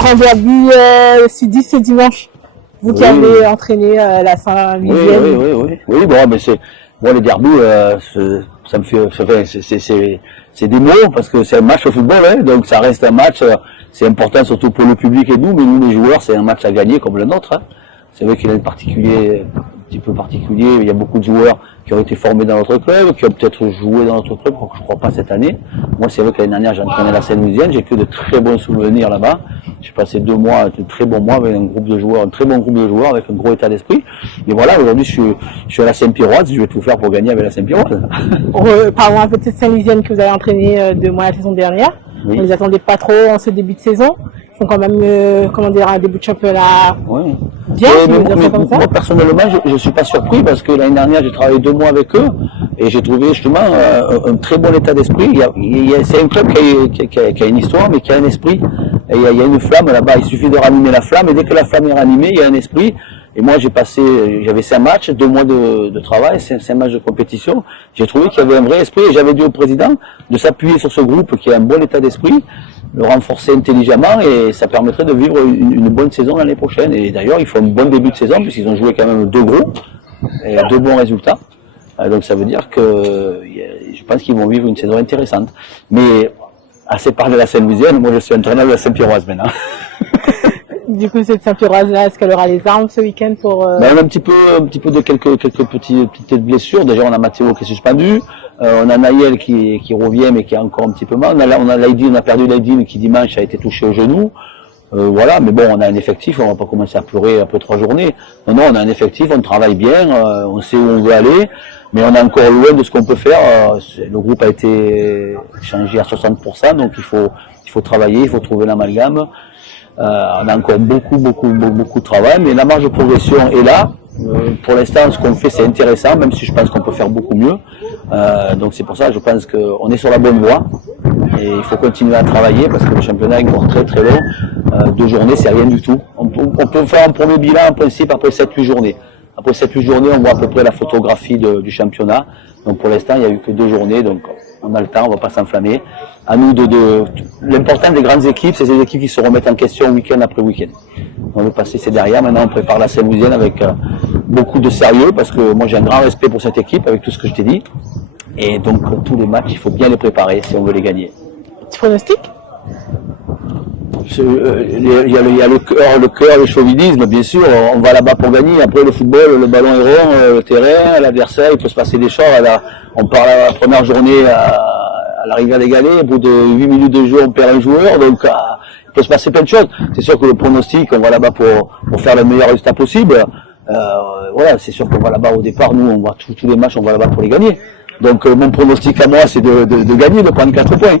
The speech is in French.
grand derby Sudis ce dimanche. Vous qui avez entraîné la Saint-Louisienne. Oui, bon, mais les derbys, ça me fait, c'est des mots parce que c'est un match au football, hein, donc ça reste un match. C'est important surtout pour le public et nous, mais nous les joueurs, c'est un match à gagner comme le nôtre. Hein. C'est vrai qu'il est un petit peu particulier. Il y a beaucoup de joueurs qui ont été formés dans notre club, qui ont peut-être joué dans notre club, je crois pas cette année. Moi, c'est vrai que l'année dernière, j'ai entraîné la Saint-Louisienne, j'ai que de très bons souvenirs là-bas. J'ai passé 2 mois, de très bons mois avec un groupe de joueurs, un très bon groupe de joueurs avec un gros état d'esprit. Et voilà, aujourd'hui, je suis à la Saint-Pierroise, je vais tout faire pour gagner avec la Saint-Pierroise. Parlons un peu de cette Saint-Louisienne que vous avez entraîné 2 mois la saison dernière. Oui. On les attendait pas trop en ce début de saison. Ils font quand même, un début de championnat bien. Moi, personnellement, je suis pas surpris parce que l'année dernière, j'ai travaillé 2 mois avec eux et j'ai trouvé justement un très bon état d'esprit. C'est un club qui a une histoire, mais qui a un esprit. Et il y a une flamme là-bas. Il suffit de ranimer la flamme et dès que la flamme est ranimée, il y a un esprit. Et moi, j'avais 5 matchs, 2 mois de travail, 5 matchs de compétition. J'ai trouvé qu'il y avait un vrai esprit et j'avais dit au président de s'appuyer sur ce groupe qui a un bon état d'esprit, le renforcer intelligemment et ça permettrait de vivre une bonne saison l'année prochaine. Et d'ailleurs, ils font un bon début de saison puisqu'ils ont joué quand même 2 gros et 2 bons résultats. Donc ça veut dire que je pense qu'ils vont vivre une saison intéressante. Mais assez parlé de la Saint-Louisienne, moi je suis entraîneur de la Saint-Pierroise maintenant. Du coup, cette Saint-Pierroise-là, est-ce qu'elle aura les armes ce week-end pour... Ben, un petit peu de quelques petites blessures. Déjà, on a Mathéo qui est suspendu. On a Naël qui revient, mais qui a encore un petit peu mal. On a perdu Laïdine qui dimanche a été touché au genou. Voilà, mais bon, on a un effectif, on va pas commencer à pleurer après 3 journées. Non, on a un effectif, on travaille bien, on sait où on veut aller, mais on est encore loin de ce qu'on peut faire. Le groupe a été changé à 60%, donc il faut travailler, il faut trouver l'amalgame. On a encore beaucoup de travail, mais la marge de progression est là. Pour l'instant, ce qu'on fait, c'est intéressant, même si je pense qu'on peut faire beaucoup mieux. Donc c'est pour ça que je pense qu'on est sur la bonne voie. Et il faut continuer à travailler parce que le championnat est encore très long. 2 journées, c'est rien du tout. On peut faire un premier bilan en principe après 7-8 journées. Après 7-8 journées, on voit à peu près la photographie du championnat. Donc pour l'instant, il n'y a eu que 2 journées, donc on a le temps, on ne va pas s'enflammer. À nous l'important des grandes équipes, c'est ces équipes qui se remettent en question week-end après week-end. Donc le passé, c'est derrière. Maintenant, on prépare la Saint-Louisienne avec beaucoup de sérieux parce que moi, j'ai un grand respect pour cette équipe avec tout ce que je t'ai dit. Et donc, tous les matchs, il faut bien les préparer si on veut les gagner. Tu pronostiques ? Il y a le cœur, le chauvinisme, bien sûr. On va là-bas pour gagner. Après, le football, le ballon est rond, le terrain, l'adversaire, il peut se passer des choses. On part la première journée à l'arrivée des galets. Au bout de 8 minutes de jeu, on perd un joueur. Donc, il peut se passer plein de choses. C'est sûr que le pronostic, on va là-bas pour faire le meilleur résultat possible. Voilà, c'est sûr qu'on va là-bas au départ. Nous, on va tous les matchs, on va là-bas pour les gagner. Donc, mon pronostic à moi, c'est de gagner, de prendre 4 points.